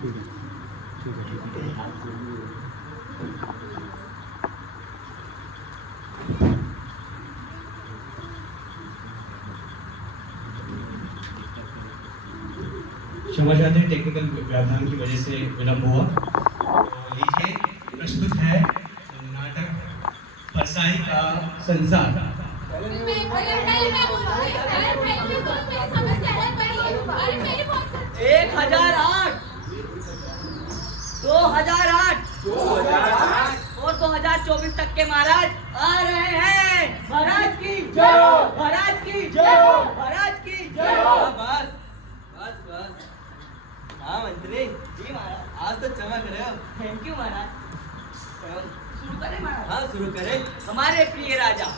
ठीक है ठीक है ठीक है। क्षमा चाहते हैं, टेक्निकल व्यवधान की वजह से विलंब हुआ। तो लीजिए, प्रस्तुत है नाटक परसाई का संसार। 1008, 2008 और 2024 तक के महाराज आ रहे हैं। महाराज की जय हो, महाराज की जय हो, महाराज की जय हो। बस बस बस। हाँ मंत्री जी महाराज, आज तो चमक रहे हो। थैंक यू महाराज। शुरू करें महाराज? हाँ शुरू करें। हमारे प्रिय राजा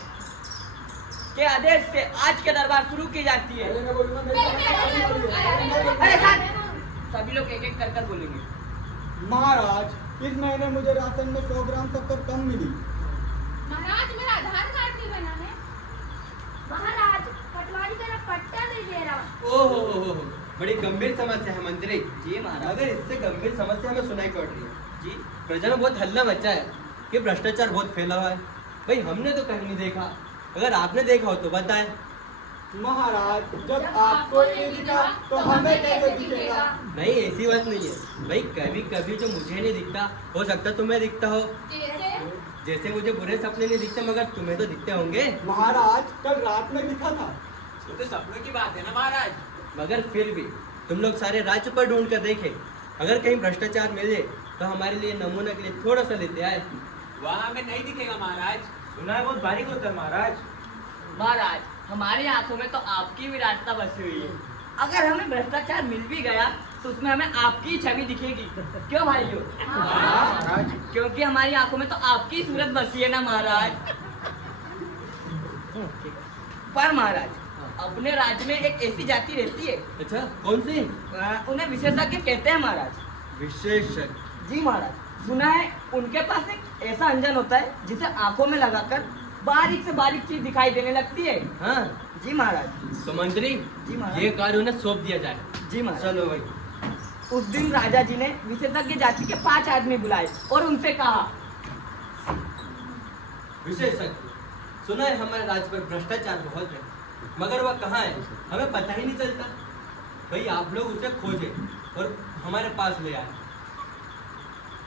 के आदेश से आज के दरबार शुरू की जाती है। अरे साथ सभी लोग एक एक कर बोलेंगे। महाराज, इस महीने मुझे राशन में 100 ग्राम शक्कर कम मिली। महाराज, मेरा आधार कार्ड नहीं बना है। महाराज, पटवारी मेरा पट्टा नहीं दे रहा। ओहो, बड़ी गंभीर समस्या है मंत्री जी महाराज। मगर इससे गंभीर समस्या हमें सुनाई पड़ रही है जी। प्रजा में बहुत हल्ला मचा है कि भ्रष्टाचार बहुत फैला हुआ है। भाई हमने तो कहीं नहीं देखा, अगर आपने देखा हो तो बताएं। महाराज, जब आपको नहीं दिखा तो हमें कैसे दिखेगा? नहीं ऐसी बात नहीं है भाई, कभी कभी जो मुझे नहीं दिखता हो सकता तुम्हें दिखता हो। जैसे मुझे बुरे सपने नहीं दिखते मगर तुम्हें तो दिखते होंगे। महाराज, कल रात में दिखा था। वो तो सपनों की बात है ना महाराज। मगर फिर भी तुम लोग सारे राज्य पर ढूंढ कर देखे, अगर कहीं भ्रष्टाचार मिले तो हमारे लिए नमूना के लिए थोड़ा सा लेते आए। वहाँ हमें नहीं दिखेगा महाराज। सुना है बहुत बारीक होता है महाराज। महाराज, हमारी आंखों में तो आपकी विराटता बसी हुई है। अगर हमें भ्रष्टाचार मिल भी गया तो उसमें हमें आपकी छवि दिखेगी। क्यों भाइयों? क्योंकि हमारी आंखों में तो आपकी सूरत बसी है ना महाराज। पर महाराज, अपने राज्य में एक ऐसी जाति रहती है। अच्छा कौन सी? उन्हें विशेषज्ञ कहते हैं महाराज। विशेषज्ञ? जी महाराज, सुना है उनके पास एक ऐसा अंजन होता है जिसे आंखों में लगाकर बारीक से बारीक चीज दिखाई देने लगती है। हाँ जी महाराज। तो मंत्री जी महाराज। ये कार्य उन्हें सौंप दिया जाए। जी महाराज। चलो भाई। उस दिन राजा जी ने विशेषज्ञ जाति के 5 आदमी बुलाए और उनसे कहा, विशेषज्ञ, सुना है हमारे राज्य पर भ्रष्टाचार बहुत है, मगर वह कहाँ है हमें पता ही नहीं चलता। भाई आप लोग उसे खोजें और हमारे पास ले आए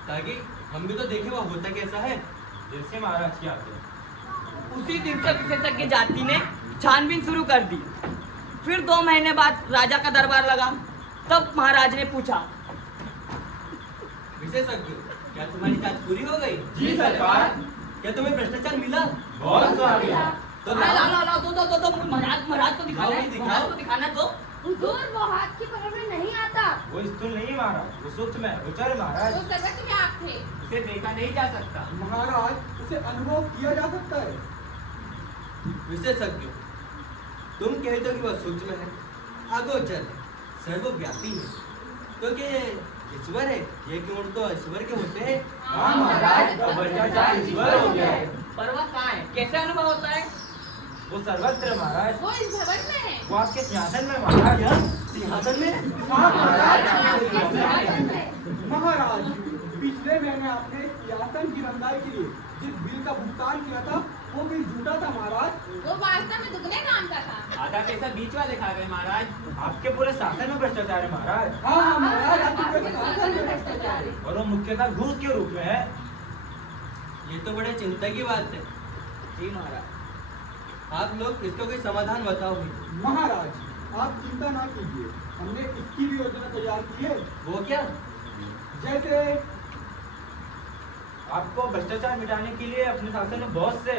ताकि हम भी तो देखें वह होता कैसा है। जैसे महाराज की आज्ञा। उसी दिन से विशेषज्ञ जाति ने छानबीन शुरू कर दी। फिर 2 महीने बाद राजा का दरबार लगा। तब महाराज ने पूछा, विशेषज्ञ, क्या तुम्हारी जांच पूरी हो गई? जी सरकार। क्या तुम्हें भ्रष्टाचार मिला? बहुत स्वागत। तो ला दो महाराज को दिखाओ, दिखाओ, दिखाओ। महाराज को दिखाना दो। हुजूर, वो हाथ की पकड़ में नहीं आता। वो स्थूल नहीं है महाराज, वो सूक्ष्म है। उचर महाराज। वो सर्वत्र व्याप्त है। उसे देखा नहीं जा सकता। महाराज, उसे अनुभव किया जा सकता है। विशेषज्ञ, तुम कहते हो कि वह सूक्ष्म है, अगोचर है, सर्वव्यापी है, क्योंकि ईश्वर है। ये गुण तो ईश्वर के होते हैं। हाँ महाराज, तो भ्रष्टाचार ईश्वर हो गया है। पर वह कहाँ है? कैसे अनुभव होता है? वो सर्वत्र है महाराज। वो इस भवन में है। वो आपके सिंहासन में महाराज। सिंहासन में? हाँ महाराज। आपके सिंहासन में। महाराज, पिछले महीने आपने सिंहासन की रंगाई के लिए जिस बिल का भुगतान किया था वो बिल झूठा था महाराज। वो वास्तव में दुगने दाम का था। आधा पैसा बीच वाले खा गए महाराज। आपके पूरे शासन में भ्रष्टाचार है महाराज। हाँ महाराज, आपके आपके शासन शासन में में भ्रष्टाचार है। और वो मुख्यतः घूस के रूप में है। ये तो बड़े चिंता की बात है। जी महाराज। आप लोग इसका कोई समाधान बताओ भाई। महाराज, आप चिंता ना कीजिए, हमने इसकी भी योजना तैयार की है। वो क्या? जैसे आपको भ्रष्टाचार मिटाने के लिए अपने शासन में बहुत से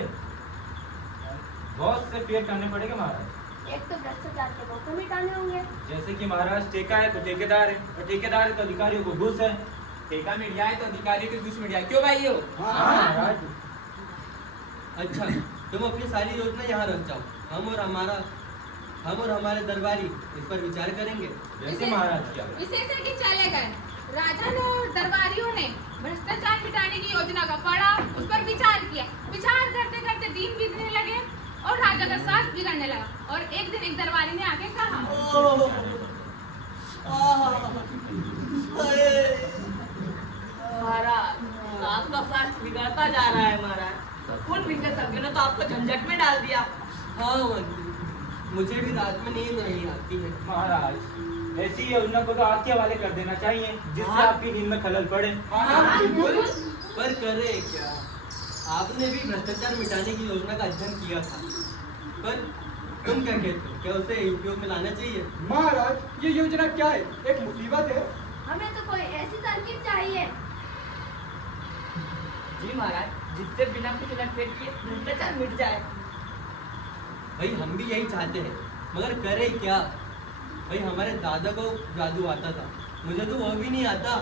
फेयर करने पड़ेंगे महाराज। एक तो भ्रष्टाचार के मौके मिटाने होंगे। जैसे कि महाराज ठेका है तो ठेकेदार है, और ठेकेदार है तो अधिकारियों को घूस है। ठेका मिट जाए तो अधिकारियों को घूस मिट जाए। क्यों भाई हो? हाँ महाराज। अच्छा, तुम अपनी सारी योजना यहाँ रख जाओ। हम और हमारे दरबारी इस पर विचार करेंगे। जैसे महाराज क्या? विशेषज्ञ चले गए। राजा ने और दरबारियों ने भ्रष्टाचार मिटाने की योजना का पढ़ा, उस पर विचार किया। विचार करते करते दिन बीतने लगे और राजा का स्वास्थ्य बिगड़ने लगा। और एक दिन एक दरबारी ने आके कहा, अरे बढ़ता जा रहा है महाराज। उन विशेषज्ञों ने तो आपको झंझट में डाल दिया। हाँ मंत्री, मुझे भी रात में नींद नहीं आती है। महाराज ऐसी योजना को तो आग के हवाले कर देना चाहिए, जिससे आपकी नींद में खलल पड़े। हाँ बिल्कुल। पर करे क्या, आपने भी भ्रष्टाचार मिटाने की योजना का अध्ययन किया था, पर तुम क्या कहते हो, क्या उसे उपयोग में लाना चाहिए? महाराज ये योजना क्या है, एक मुसीबत है। हमें तो कोई ऐसी तरकीब चाहिए। जी महाराज, जिससे बिना कुछ उलटफेर किए भ्रष्टाचार मिट जाए। भाई हम भी यही चाहते हैं, मगर करे क्या? भाई हमारे दादा को जादू आता था, मुझे तो वो भी नहीं आता।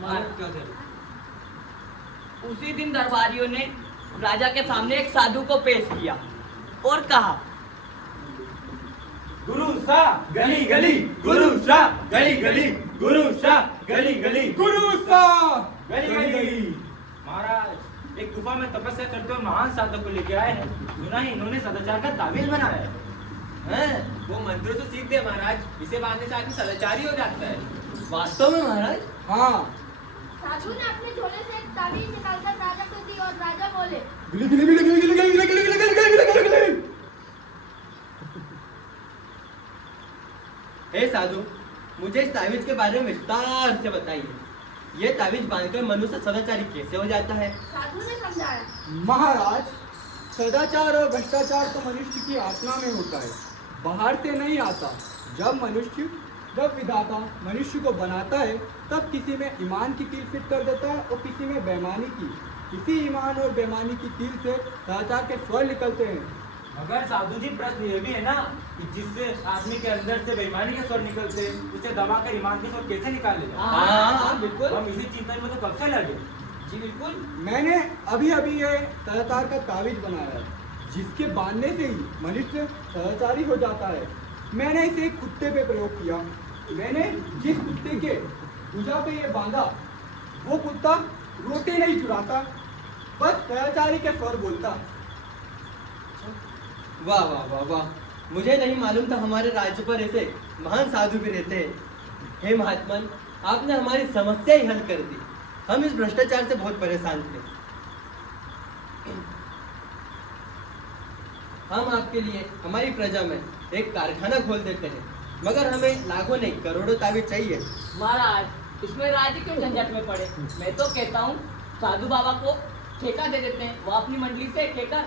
महाराज क्या करें? उसी दिन दरबारियों ने राजा के सामने एक साधु को पेश किया और कहा, गुरु सा गली गली, गुरु सा गली गली, गुरु सा गली गली, गुरु सा गली गली। महाराज एक गुफा में तपस्या करते हुए महान साधक को लेके आए हैं। सुना है इन्होंने सदाचार का ताबीज बनाया है। हैं? वो मंत्र तो सीख दे महाराज, इसे बांधने से आदमी सदाचारी हो जाता है। वास्तव में महाराज? हाँ। साधु ने अपने झोले से एक ताबीज निकालकर राजा को दी और राजा बोले, गिली गिली गिली गिली गिली गिली गिली गिली गिली गिली गिली गिली गिली। हे साधु, मुझे इस ताबीज के बारे में विस्तार से बताइए। ये ताबीज बांधकर मनुष्य सदाचारी कैसे हो जाता है? साधु ने समझाया, महाराज सदाचार और भ्रष्टाचार तो मनुष्य की आत्मा में होता है, बाहर से नहीं आता। जब विधाता मनुष्य को बनाता है तब किसी में ईमान की कील फिट कर देता है और किसी में बेईमानी की। इसी ईमान और बेईमानी की कील से सदाचार के स्वर निकलते हैं। मगर साधु जी प्रश्न ये भी है ना कि जिससे आदमी के अंदर से बेईमानी के स्वर निकलते हैं, उसे दबाकर ईमान के स्वर कैसे निकाले जाए? हाँ बिल्कुल। हम इसी चिंतन में तो कब से लगे। जी बिल्कुल। मैंने अभी ये सदाचार का ताबीज बनाया है, जिसके बांधने से ही मनुष्य सदाचारी हो जाता है। मैंने इसे एक कुत्ते पे प्रयोग किया। मैंने जिस कुत्ते के भुजा पे ये बांधा, वो कुत्ता रोटी नहीं चुराता, बस सदाचारी के स्वर बोलता। वाह वाह वाह वाह, मुझे नहीं मालूम था हमारे राज्य पर ऐसे महान साधु भी रहते हैं। हे महात्मन, आपने हमारी समस्या ही हल कर दी। हम इस भ्रष्टाचार से बहुत परेशान थे। हम आपके लिए हमारी प्रजा में एक कारखाना खोल देते हैं, मगर हमें लाखों नहीं करोड़ों ताबीज चाहिए। महाराज इसमें राज्य क्यों झंझट में पड़े? मैं तो कहता हूँ साधु बाबा को ठेका दे देते हैं, वो अपनी मंडली से ठेका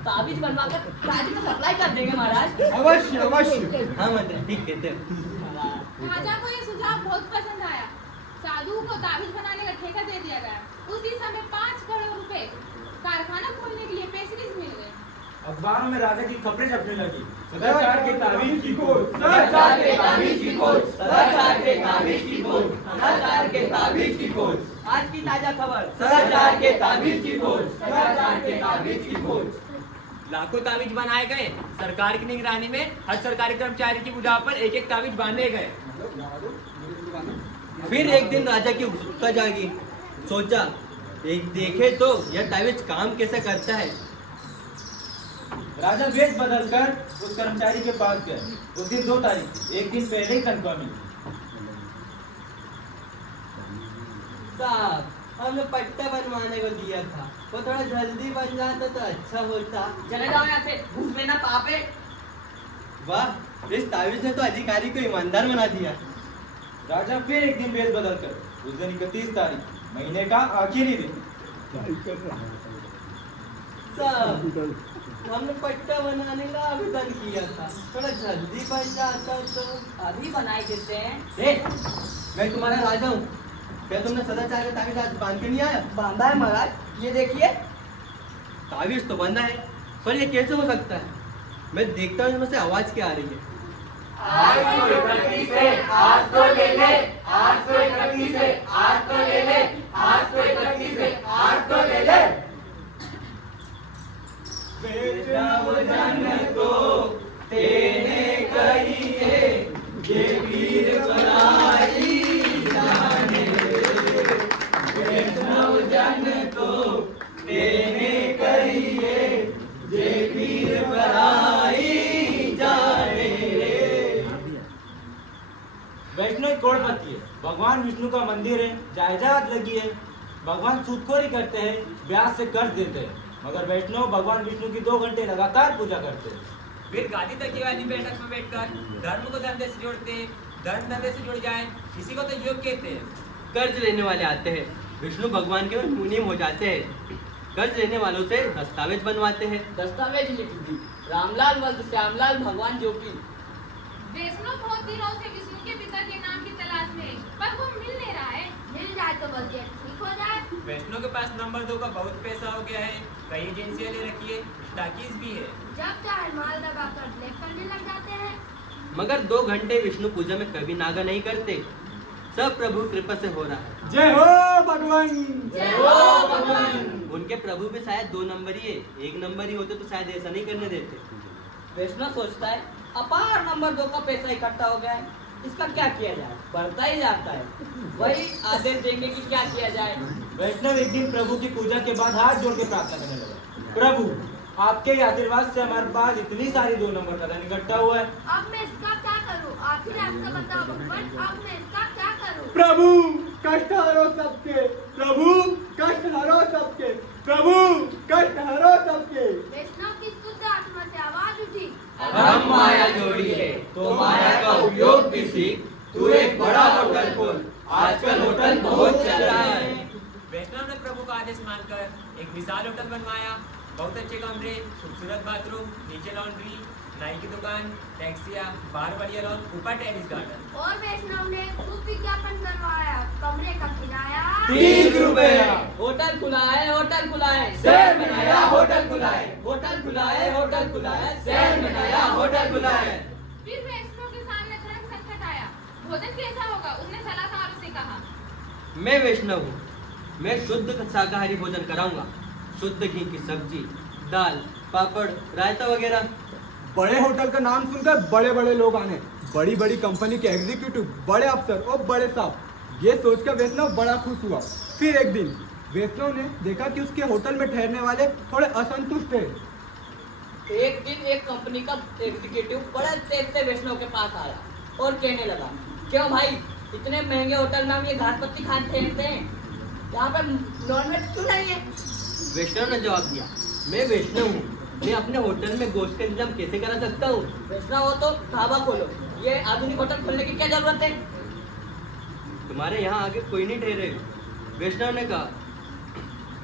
ताबीज बनवाकर राज्य को सप्लाई कर देंगे महाराज। अवश्य अवश्य। हाँ मंत्री, ठीक कहते हैं। राजा को ये सुझाव बहुत पसंद आया। साधु को ताबीज बनाने का ठेका दे दिया गया। उसी समय 5 करोड़ रुपए कारखाना खोलने के लिए पैसे मिल गए। अखबारों में राजा की खबरें छपने लगी, सदाचार के ताबीज की खोज, सदाचार के ताबीज की खोज, सदाचार के ताबीज की खोज, सदाचार के ताबीज की खोज। आज की ताजा खबर, सदाचार के ताबीज की खोज, सदाचार के ताबीज की खोज। लाखों ताबीज बनाए गए। सरकार की निगरानी में हर सरकारी कर्मचारी की बुझाव पर एक एक ताबीज बांधे गए। फिर एक दिन राजा की उत्सुकता जागी। सोचा एक देखे तो यह ताबीज काम कैसे करता है। राजा वेश बदलकर उस कर्मचारी के पास गए। उस दिन 2 तारीख थी, एक दिन पहले ही तनख्वाह मिली। साहब, हमने पट्टा बनवाने को दिया था, वो थोड़ा जल्दी बन जाता तो अच्छा होता। चले जाओ यहाँ से, घूस लेना पाप है। वाह, इस ताबीज ने तो अधिकारी को ईमानदार बना दिया। राजा फिर एक दिन वेश बदलकर उस दिन 31 तारीख, महीने का आखिरी दिन। साहब, हमने पट्टा बनाने का आवेदन किया था, थोड़ा जल्दी बन जाता तो। अभी बनाए देते हैं। ए, मैं तुम्हारा राजा हूँ, क्या तुमने सदाचार का ताबीज आज बांध के नहीं आया? बांधा है महाराज, ये देखिए। ताबीज तो बंधा है, पर ये कैसे हो सकता है? मैं देखता हूँ इसमें से आवाज क्या आ रही है। आज तो 31 है, आज तो ले ले, आज तो 31 है, आज तो ले ले, आज तो 31 है, आज तो ले ले। जन तो तेने कहिए, ये वीर बनाई जाने। वैष्णव जन तो तेने कहिए, ये वीर बनाई जाने। वैष्णव करोड़पति है, भगवान विष्णु का मंदिर है, जायदाद लगी है, भगवान सूदखोरी करते हैं, ब्याज से कर्ज देते हैं, मगर वैष्णव भगवान विष्णु की 2 घंटे लगातार पूजा करते हैं। फिर गादी तकिए वाली बैठक में बैठकर धर्म को धंधे से जोड़ते, धर्म धंधे से जुड़ जाए, इसी को तो योग कहते हैं। कर्ज लेने वाले आते हैं, विष्णु भगवान के मुनीम हो जाते हैं। कर्ज लेने वालों से दस्तावेज बनवाते हैं। दस्तावेज लिख दी, रामलाल वल्द श्यामलाल भगवान जो की। वैष्णव बहुत दिनों से विष्णु के पिता के नाम की तलाश में है, पर वो मिल नहीं रहा है। मिल जाए तो बल्कि ठीक हो जाए। वैष्णव के पास नंबर 2 का बहुत पैसा हो गया है, कई एजेंसियां ले रखी है, स्टाकीज भी है। जब चाहे माल दबाकर ब्लैक करने लग जाते हैं। मगर 2 घंटे विष्णु पूजा में कभी नागा नहीं करते। सब प्रभु कृपा से हो रहा है। जय हो भगवान। जय हो भगवान। उनके प्रभु भी शायद 2 नंबर ही है, 1 नंबर ही होते तो शायद ऐसा नहीं करने देते। वैष्णव सोचता है अपार नंबर 2 का पैसा इकट्ठा हो गया है, इसका क्या किया जाए, बढ़ता ही जाता है। वही आदेश देंगे कि क्या किया जाए। वैष्णव एक दिन प्रभु की पूजा के बाद हाथ जोड़ के प्रार्थना करने लगा, प्रभु आपके ही आशीर्वाद से हमारे पास इतनी सारी 2 नंबर का धन इकट्ठा हुआ है। अब मैं इसका क्या करूं? आप ही रास्ता बताओ भगवान, अब मैं इसका क्या करूं? प्रभु कष्ट हरो सबके, प्रभु कष्ट हरो सबके, प्रभु कष्ट हरो सबके। वैष्णव की शुद्ध आत्मा से आवाज उठी, हम माया जोड़ी है तो माया का उपयोग भी सीख। तू एक बड़ा होटल खोल, आजकल होटल बहुत चल रहा है। वैष्णव ने प्रभु का आदेश मानकर एक विशाल होटल बनवाया, बहुत अच्छे कमरे, खूबसूरत बाथरूम, नीचे लॉन्ड्री, नाई की दुकान, टैक्सियां, बाहर बढ़िया लॉन, ऊपर टेनिस गार्डन। और वैष्णव ने खूब विज्ञापन करवाया, कमरे का किराया 30 रुपए। होटल खुला है, होटल खुला है, शहर में नया होटल खुला है। होटल खुला है, होटल खुला है, शहर में नया होटल खुला है। फिर वैष्णव के सामने धर्म संकट आया। भोजन कैसा होगा? उसने सलाहकार से कहा। मैं वैष्णव हूँ, मैं शुद्ध शाकाहारी भोजन कराऊंगा। शुद्ध घी की सब्जी, दाल, पापड़, रायता वगैरह। बड़े होटल का नाम सुनकर बड़े बड़े लोग आने, बड़ी बड़ी कंपनी के एग्जीक्यूटिव, बड़े अफसर और बड़े साहब। ये सोचकर वैष्णव बड़ा खुश हुआ। फिर एक दिन वैष्णव ने देखा कि उसके होटल में ठहरने वाले थोड़े असंतुष्ट थे। एक दिन एक कंपनी का एग्जीक्यूटिव बड़ा तेज से वैष्णव के पास आया और कहने लगा, क्यों भाई इतने महंगे होटल में हम ये घास पत्ती खाते हैं, यहाँ पे नॉनवेज क्यों नहीं है? वैष्णव ने जवाब दिया, मैं वैष्णव हूँ, मैं अपने होटल में गोश्त का इंतजाम कैसे करा सकता हूँ? वैष्णव हो तो ढाबा खोलो, ये आधुनिक होटल खोलने की क्या जरूरत है? तुम्हारे यहाँ आगे कोई नहीं ठहरे। वैष्णव ने कहा,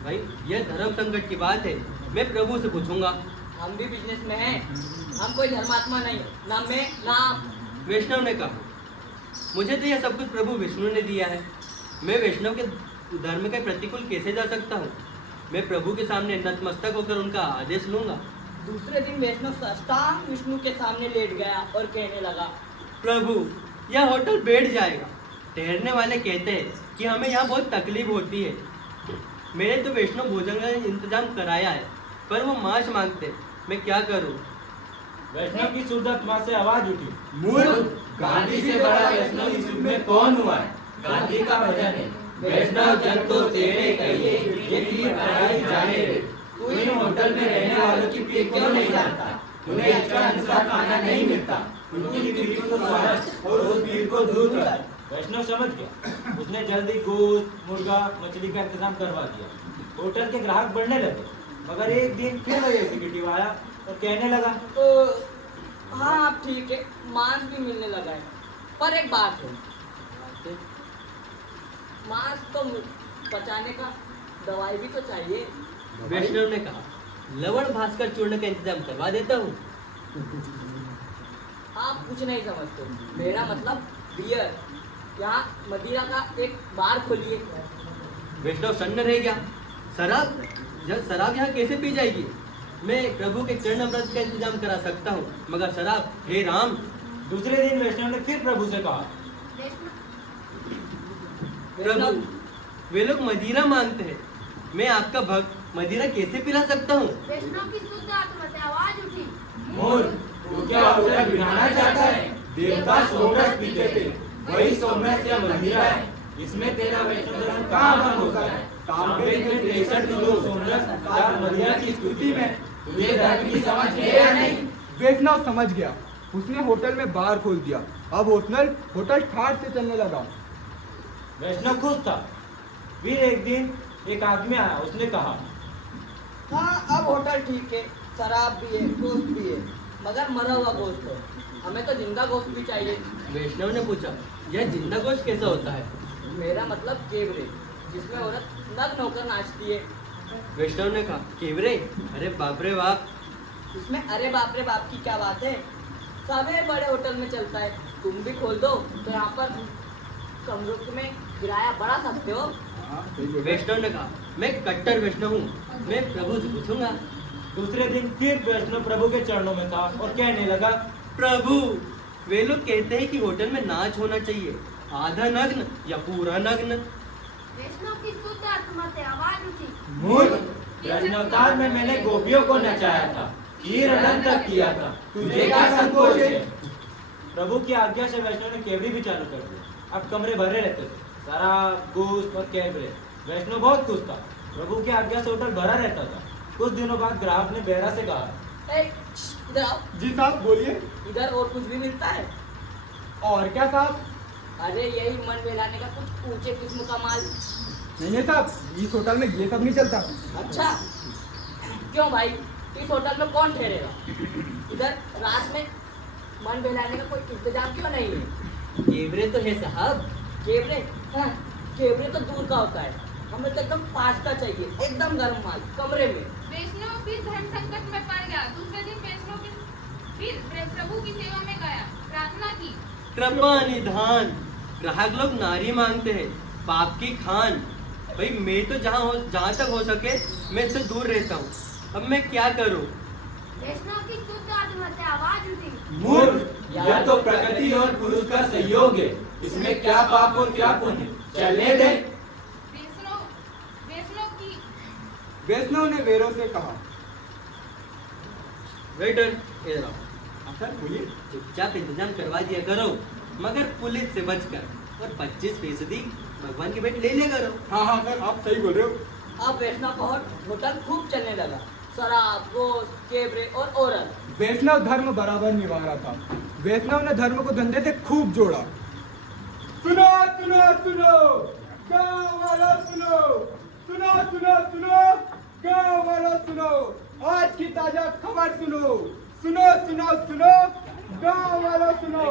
भाई यह धर्म संकट की बात है, मैं प्रभु से पूछूंगा। हम भी बिजनेस में हैं, हम कोई धर्मात्मा नहीं, ना मैं ना आप। वैष्णव ने कहा, मुझे तो यह सब कुछ प्रभु विष्णु ने दिया है, मैं वैष्णव के धर्म के प्रतिकूल कैसे जा सकता हूँ? मैं प्रभु के सामने नतमस्तक होकर उनका आदेश लूंगा। दूसरे दिन वैष्णव साष्टांग विष्णु के सामने लेट गया और कहने लगा, प्रभु यह होटल बैठ जाएगा। ठहरने वाले कहते हैं कि हमें यहाँ बहुत तकलीफ होती है। मैंने तो वैष्णव भोजन का इंतजाम कराया है, पर वो मांस मांगते, मैं क्या करूँ? वैष्णव की शुद्ध आत्मा से आवाज उठी, मूर्ख, गांधी से बड़ा वैष्णव इस युग में कौन हुआ है? गांधी का भजन है, वैष्णव जन तो तेरे कहिए, ये पढ़ाई जाने रे। तू इन होटल में रहने वालों की पीठ क्यों नहीं जानता? उन्हें अच्छा अनुसार खाना नहीं मिलता, उनकी पीठ को स्वागत और उस पीठ को दूर कर। वैष्णव समझ गया, उसने जल्दी गोश्त, मुर्गा, मछली का इंतजाम करवा दिया। होटल के ग्राहक बढ़ने लगे, मगर एक दिन फिर वही एग्जीक्यूटिव आया और कहने लगा, हाँ आप ठीक है, मांस भी मिलने लगा है, पर एक बात है, मांस तो पचाने का दवाई भी तो चाहिए। वैष्णव ने कहा, लवण भास्कर चूर्ण का इंतजाम करवा देता हूँ। आप कुछ नहीं समझते, मेरा मतलब बियर, यहाँ मदिरा का एक बार खोलिए। वैष्णव सन्न रह गया, शराब? जब शराब यहाँ कैसे पी जाएगी? मैं प्रभु के चरण अमृत का इंतजाम करा सकता हूँ, मगर शराब, हे राम। दूसरे दिन वैष्णव ने फिर प्रभु से कहा, प्रभु वे लोग मदिरा मांगते हैं, मैं आपका भक्त मदिरा कैसे पिला सकता हूँ? वैष्णव की शुद्ध आत्मा से आवाज उठी, मूर्ख, तू क्या होटल बिठाना चाहता है? देवता सोमरस पीते थे, वही सोमरस या मदिरा है। इसमें तेरा वैष्णव धर्म कहाँ भंग होता है? सांबे में 63 लोग सोमरस और मदिरा की स्तुति में, तुझे धर्म की समझ है या नहीं? वैष्णव समझ गया, उसने होटल में बार खोल दिया। अब होटल ठाठ से चलने लगा। वैष्णव खुश था। फिर एक दिन एक आदमी आया, उसने कहा, हाँ अब होटल ठीक है, शराब भी है, गोश्त भी है, मगर मरा हुआ गोश्त हो, हमें तो जिंदा गोश्त भी चाहिए। वैष्णव ने पूछा, यह जिंदा गोश्त कैसा होता है? मेरा मतलब केवरे, जिसमें औरत नग्न होकर नाचती है। वैष्णव ने कहा, केवरे? अरे बाप रे बाप। उसमें अरे बाप रे बाप की क्या बात है, सभी बड़े होटल में चलता है, तुम भी खोल दो तो यहाँ पर कमरों में किराया बढ़ा सकते हो। वैष्णव ने कहा, मैं कट्टर वैष्णव हूँ, मैं प्रभु से पूछूंगा। दूसरे दिन फिर वैष्णव प्रभु के चरणों में था और कहने लगा, प्रभु, वे लोग कहते हैं कि होटल में नाच होना चाहिए, आधा नग्न या पूरा नग्न। वैष्णव की शुद्ध आत्मा से आवाज उठी। मूर्ख, कृष्णावतार में मैंने गोपियों को नचाया था, कीर्तन तक किया था, तुझे क्या संकोच है? प्रभु की आज्ञा से वैष्णव ने केवरी भी चालू कर दिया। अब कमरे भरे रहते थे, शराब, गोश्त और कैबरे। वैष्णव बहुत खुश था, प्रभु की आज्ञा से होटल भरा रहता था। कुछ दिनों बाद ग्राहक ने बेहरा से कहा, ए, इधर आओ, जी साहब बोलिए। इधर और कुछ भी मिलता है? और क्या साहब? अरे यही मन बहलाने का कुछ ऊंचे किस्म का माल। नहीं साहब, इस होटल में ये सब नहीं चलता। अच्छा क्यों भाई, इस होटल में कौन ठहरेगा? इधर रात में मन बहलाने का कोई इंतजाम क्यों नहीं है? केवरे तो है साहब। केवरे? हाँ, केवरे तो दूर का होता है, हमें तो एकदम पास का चाहिए, एकदम गर्म माल, कमरे में। वैष्णव फिर धन संकट में पड़ गया। दूसरे दिन वैष्णव फिर प्रभु की सेवा में गया, प्रार्थना की। कृपा निधान। ग्राहक लोग नारी मांगते हैं, पाप की खान। भाई मैं तो जहाँ तक हो सके मैं इससे दूर रहता हूँ। अब मैं क्या करूँ? वैष्णव की शुद्ध आत्मा से आवाज उठी। मूर्ख, यह तो प्रकृति और पुरुष का संयोग है, इसमें क्या पाप और क्या पुण्य, चलने दे। वैष्णव ने वेरों से कहा, वेटर, इधर आओ। हाँ सर बोलिए। चुपचाप इंतजाम करवा दिया करो, मगर पुलिस से बचकर, और 25% भगवान की भेंट ले लिया करो। हाँ हाँ सर, आप सही बोल रहे हो। अब वैष्णव का होटल खूब चलने लगा, शराब, गोश्त, केवरे और औरत। वैष्णव धर्म बराबर निभा रहा था। वैष्णव ने धर्म को धंधे से खूब जोड़ा। सुनो सुनो सुनो, गाँव वालों सुनो, सुनो सुनो सुनो, गाँव वालों सुनो, आज की ताजा खबर सुनो, सुनो सुनो सुनो, गाँव वालों सुनो,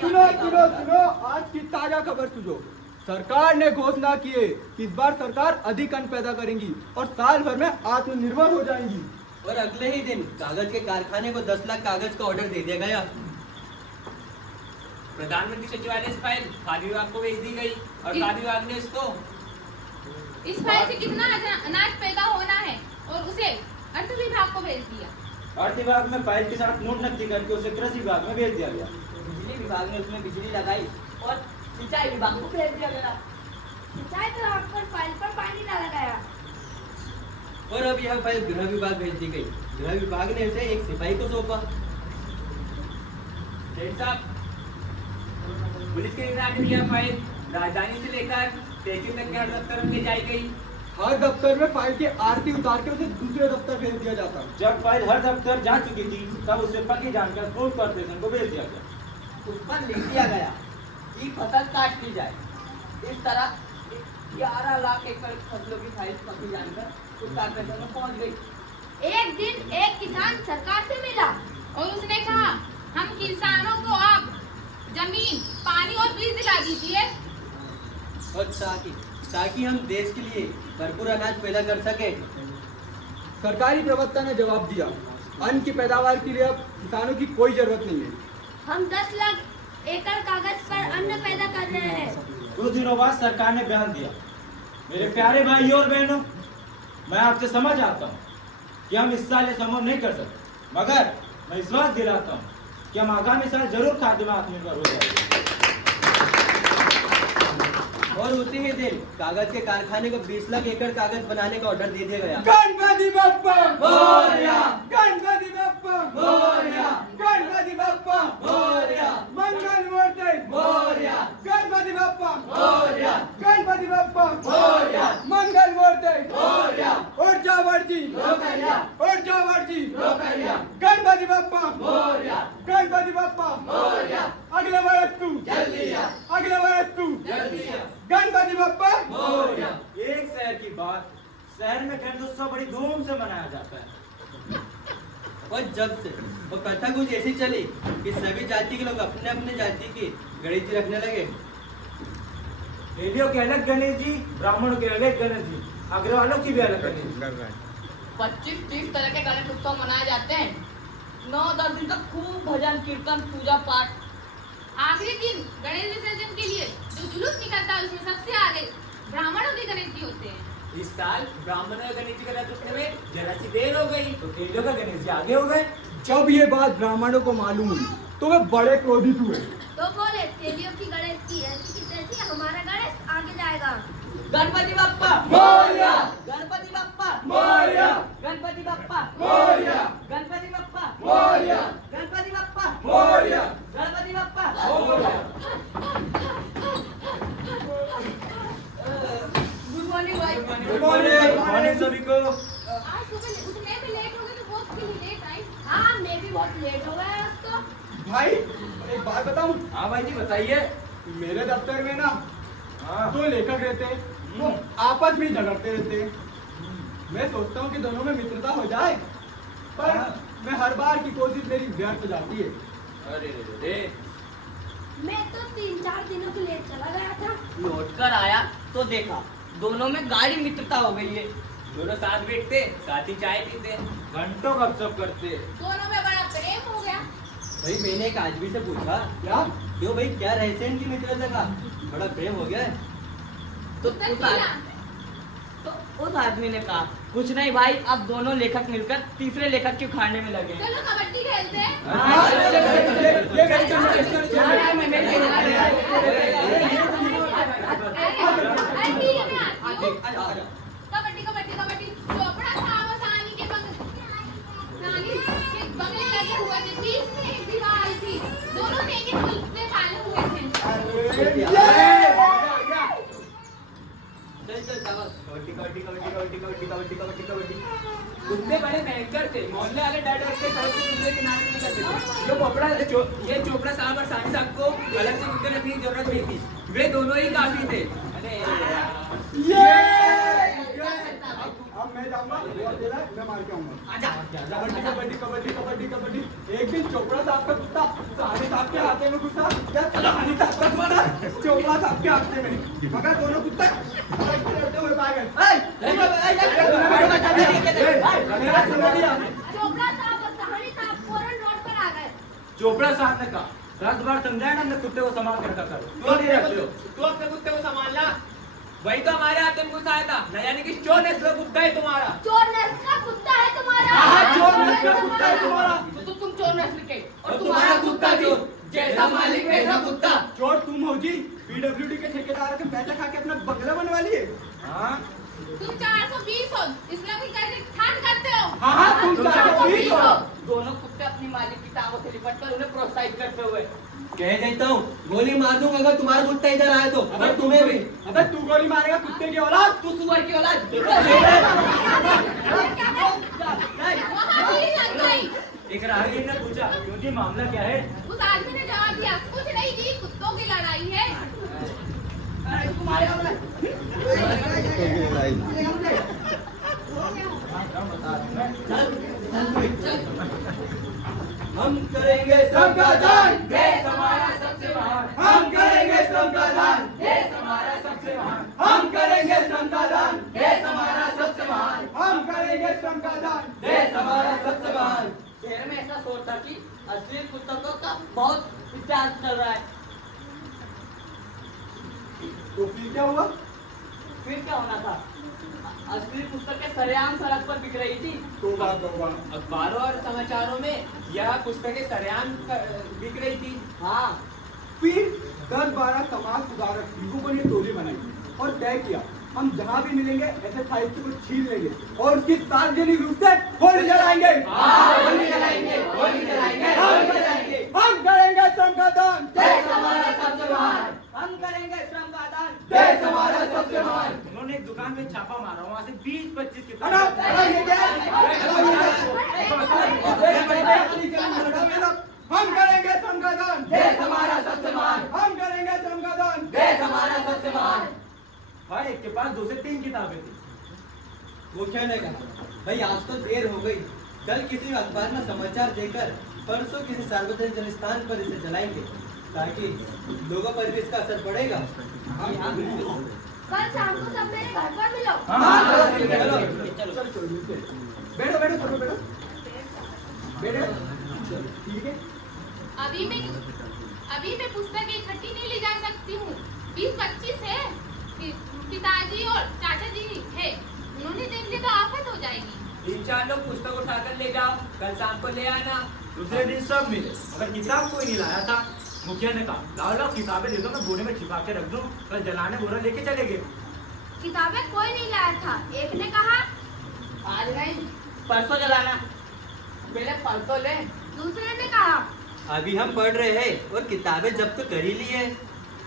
सुनो सुनो सुनो, आज की ताजा खबर सुनो। सरकार ने घोषणा की है कि इस बार सरकार अधिक अन्न पैदा करेंगी और साल भर में आत्मनिर्भर हो जाएंगी। और अगले ही दिन कागज के कारखाने को 10 लाख कागज का ऑर्डर दे दिया गया। प्रधानमंत्री सचिवालय से फाइल खाद्य विभाग को भेज दी गई और खाद्य विभाग ने इसको इस फाइल से कितना अनाज पैदा होना है और उसे अर्थ विभाग को भेज दिया। अर्थ विभाग में फाइल के साथ नोट नक्की करके उसे कृषि विभाग में भेज दिया गया। बिजली विभाग ने उसमें बिजली लगाई और सिंचाई विभाग को भेज दिया गया। सिंचाई विभाग पर फाइल पर पानी डाला गया। और अब यह फाइल गृह विभाग भेज दी गई। गृह विभाग ने इसे एक सिपाही को सौंपा। सेठ साहब, पुलिस के निगरानी में यह फाइल राजधानी से लेकर तहसील तक के हर दफ्तर में ले जाई गई। हर दफ्तर में फाइल की आरती उतार के उसे दूसरे दफ्तर भेज दिया जाता। जब फाइल हर दफ्तर जा चुकी थी, तब उसे पक्की जानकर फूड कॉर्पोरेशन को भेज दिया गया। उस पर लिख दिया गया कि फसल काट ली जाए। इस तरह 11 लाख एकड़ फसलों की फाइल पक्की जानकर फूड कॉर्पोरेशन में पहुंच गई। एक दिन एक किसान सरकार से मिला और उसने कहा, हम किसानों को आप जमीन, पानी और बीज दिला दीजिए और ताकि हम देश के लिए भरपूर अनाज पैदा कर सके। सरकारी प्रवक्ता ने जवाब दिया, अन्न की पैदावार के लिए अब किसानों की कोई जरूरत नहीं है। हम 10 लाख एकड़ कागज पर अन्न पैदा कर रहे हैं। कुछ दिनों बाद सरकार ने बयान दिया, मेरे प्यारे भाइयों और बहनों, मैं आपसे समझ आता हूँ कि हम इस साल ये संभव नहीं कर सकते, मगर मैं विश्वास दिलाता हूँ कि हम आगामी साल जरूर खाद्य में आत्मनिर्भर हो जाएंगे। और उसी ही दिन कागज के कारखाने को 20 लाख एकड़ कागज बनाने का ऑर्डर दे दिया गया। गणपति बप्पा मोरया, गणपति बप्पा मोरया, गणपति बप्पा मोरया, मंगल मूर्ति मोरया, गणपति बप्पा मोरया, गणपति बप्पा मोरया, मंगल मूर्ति मोरया, ऊर्जावर्ती लोकैया, ऊर्जावर्ती लोकैया, गणपति बप्पा मोरया, गणपति बप्पा मोरया, अगले वर्ष तू जल्दी आ, अगले वर्ष तू जल्दी आ, गणपति बप्पा शहर में गणेश उत्सव बड़ी धूम से मनाया जाता है। और जब से वो प्रथा कुछ ऐसी चली कि सभी जाति के लोग अपने अपने जाति की गणेश जी रखने लगे। रेलियों के अलग गणेश जी, ब्राह्मणों के अलग गणेश जी, अग्रवालों की भी अलग गणेश जी। 25-30 तरह के गणेश उत्सव मनाए जाते हैं। 9-10 दिन तक खूब भजन कीर्तन पूजा पाठ। आखिरी दिन गणेश विसर्जन के लिए जो जुलूस निकलता है उसमें सबसे आगे ब्राह्मणों के गणेश जी होते हैं। इस साल ब्राह्मणों का गणेश जी का रथ उठने में जरा सी देर हो गई। तो रेलियों का गणेश जी आगे हो गए। जब ये बात ब्राह्मणों को मालूम हुई तो वे बड़े क्रोधित हुए। तो बोले तेलियों की गणेश की ऐसी की तैसी हमारा गणेश आगे जाएगा। गणपति बप्पा मोरया! गणपति बप्पा मोरया! गणपति बप्पा मोरया! गणपति बप्पा मोरया! गणपति बप्पा मोरया! गणपति बप्पा। गुड मॉर्निंग भाई। गुड मॉर्निंग सभी को। आज सुबह उठने में लेट हो गए तो बहुत लेट आई। हाँ मैं भी बहुत लेट हो गया आज तो। भाई एक बात बताऊं? हाँ भाई जी बताइए। मेरे दफ्तर में ना हाँ। 2 लेखक रहते, वो आपस में झगड़ते रहते। मैं सोचता हूँ कि दोनों में मित्रता हो जाए, पर मैं हर बार की कोशिश मेरी व्यर्थ हो जाती है। अरे रे। मैं तो 3-4 दिनों के लिए चला गया था। लौट कर आया तो देखा दोनों में गाढ़ी मित्रता हो गई है। दोनों साथ बैठते, साथ ही चाय पीते। घंटों गपशप करते। दोनों में बड़ा प्रेम हो गया। भाई मैंने एक आदमी से पूछा, क्या? क्यों भाई क्या रहस्य है इनकी मित्रता का? बड़ा प्रेम हो गया है। तो उत्तर उस मिला। उस आदमी ने कहा कुछ नहीं भाई, अब दोनों लेखक मिलकर तीसरे लेखक के उखाड़ने में लगे हैं। चलो कबड्डी खेलते हैं। हाँ, चलो, चलो, चलो, चलो। ये गई, चलो, चलो, चलो, चलो। हाँ, मैं खेल रहा हूँ। अरे ठीक है मैं आती हूँ। आजा, आजा। कबड्डी कबड्डी कबड्डी चोपड़ा था वो सानी के बंगले लगे हुए थे, बीच में एक दीवार थी, दोनों ने एक कुत्ते पाले हुए थे। चल चल शाबाश। कबड्डी कबड्डी कबड्डी कबड्डी कबड्डी कबड्डी कबड्डी कबड्डी। कुत्ते बड़े भयंकर थे। मोहल्ले वाले डर डर के सड़क पे कुत्ते के नाम नहीं करते थे। ये चोपड़ा साहब और सानी साहब को अलग से कुत्ते रखने की जरूरत नहीं थी, वे दोनों ही काफी थे। अरे अब मैं जाऊंगा, वो अकेला है, मैं मार के आऊंगा। आजा। कबड्डी कबड्डी कबड्डी कबड्डी कबड्डी। एक दिन चोपड़ा साहब का कुत्ता सानी साहब के हाथे में घुसा, या सानी साहब का कुत्ता चोपड़ा साहब के हाथे में, मगर दोनों कुत्ते लड़ते हुए भाग गए। मेरा समझ लिया। चोपड़ा साहब और सहानी साहब फौरन रोड पर आ गए। चोपड़ा साहब ने कहा 10 बार समझाया ना हमने कुत्ते को संभाल कर रखा करो। क्यों नहीं रखते हो? तू अपने कुत्ते को संभालना। वही तो हमारे हाथ में घुस आया था, न जाने कि चोर नस्ल का कुत्ता है तुम्हारा। चोर नस्ल का कुत्ता है तुम्हारा। हाँ, चोर नस्ल का कुत्ता है तुम्हारा। तो तुम चोर नस्ल के और तुम्हारा कुत्ता चोर, जैसा मालिक वैसा कुत्ता। चोर तुम हो जी, पीडब्ल्यूडी के ठेकेदार के पैसे खा के अपना बंगला बनवा लिए। हाँ। तुम 420 हो, इसमें भी कैसे ठान करते हो? हाँ, तुम 420 हो। दोनों कुत्ते अपनी मालिक की टांगों से लिपट कर उन्हें प्रोत्साहित करते हुए कह देता हूँ गोली मार दूंगा अगर तुम्हारा कुत्ता इधर आए तो, अगर तुम्हें भी। अबे तू गोली मारेगा कुत्ते की औलाद। तू सुअर की औलाद। वहाँ भी लग गई। एक राहगीर ने पूछा क्यों जी मामला क्या है? उस आदमी ने जवाब दिया, कुछ नहीं जी, कुत्तों की लड़ाई है। हम करेंगे सबका दान, देश हमारा सबसे महान। हम करेंगे श्रम का दान, देश हमारा सबसे महान। हम करेंगे श्रम का दान, देश हमारा सबसे महान। हम करेंगे श्रम का दान। देश हमारा सबसे महान। शहर में ऐसा शोर था कि असली पुस्तकों का बहुत इतिहास चल रहा है। तो फिर क्या हुआ? फिर क्या होना था? असली पुस्तकें सरेआम सड़क पर बिक रही थी। तौबा तौबा। अखबारों और समाचारों में यह पुस्तकें सरेआम बिक रही थी। हाँ, फिर 10-12 समाज सुधारक युवकों ने टोली बनाई और तय किया हम जहाँ भी मिलेंगे ऐसे साहित्य को छीन लेंगे और उसकी सार्वजनिक रूप से होली जलाएंगे। होली जलाएंगे, होली जलाएंगे, होली जलाएंगे। हम करेंगे श्रम का दान, देश हमारा सबसे महान। हम करेंगे श्रम का दान। देश हमारा सबसे महान। उन्होंने एक दुकान में छापा मारा, वहाँ से 20-25 अरे, अरे, ये क्या है? हम करेंगे श्रम का दान, देश हमारा सबसे महान। हम करेंगे श्रम का दान। देश हमारा सबसे महान। भाई एक के पास 2 से 3 किताबें थी। मुखिया ने कहा, भाई आज तो देर हो गई, कल किसी अखबार में समाचार देकर परसों किसी सार्वजनिक जनस्थान पर इसे जलाएंगे, ताकि लोगों पर भी इसका असर पड़ेगा। कल शाम को सब मेरे घर पर मिलो। बैठो बैठो सब बैठो बैठो, ठीक है। अभी मैं पुस्तक इकट्ठी नहीं ले जा सकती हूँ। 20-25 है, पिताजी और चाचा जी है, उन्होंने देख लिया तो आफत हो जाएगी। 3-4 लोग पुस्तक उठाकर ले जाओ, कल शाम को ले आना। दूसरे दिन सब मिले, अगर किताब कोई नहीं लाया था, मुखिया ने कहा लाओ लाओ किताबें दे दो, मैं बोरे में छिपा के रख दूं, कल जलाने बोरा लेके चले गए। किताबें कोई नहीं लाया था। एक ने कहा, आज नहीं, परसों जलाना, पहले पढ़ तो ले। दूसरे ने कहा, अभी हम पढ़ रहे हैं और किताबें जब्त कर ही ली है।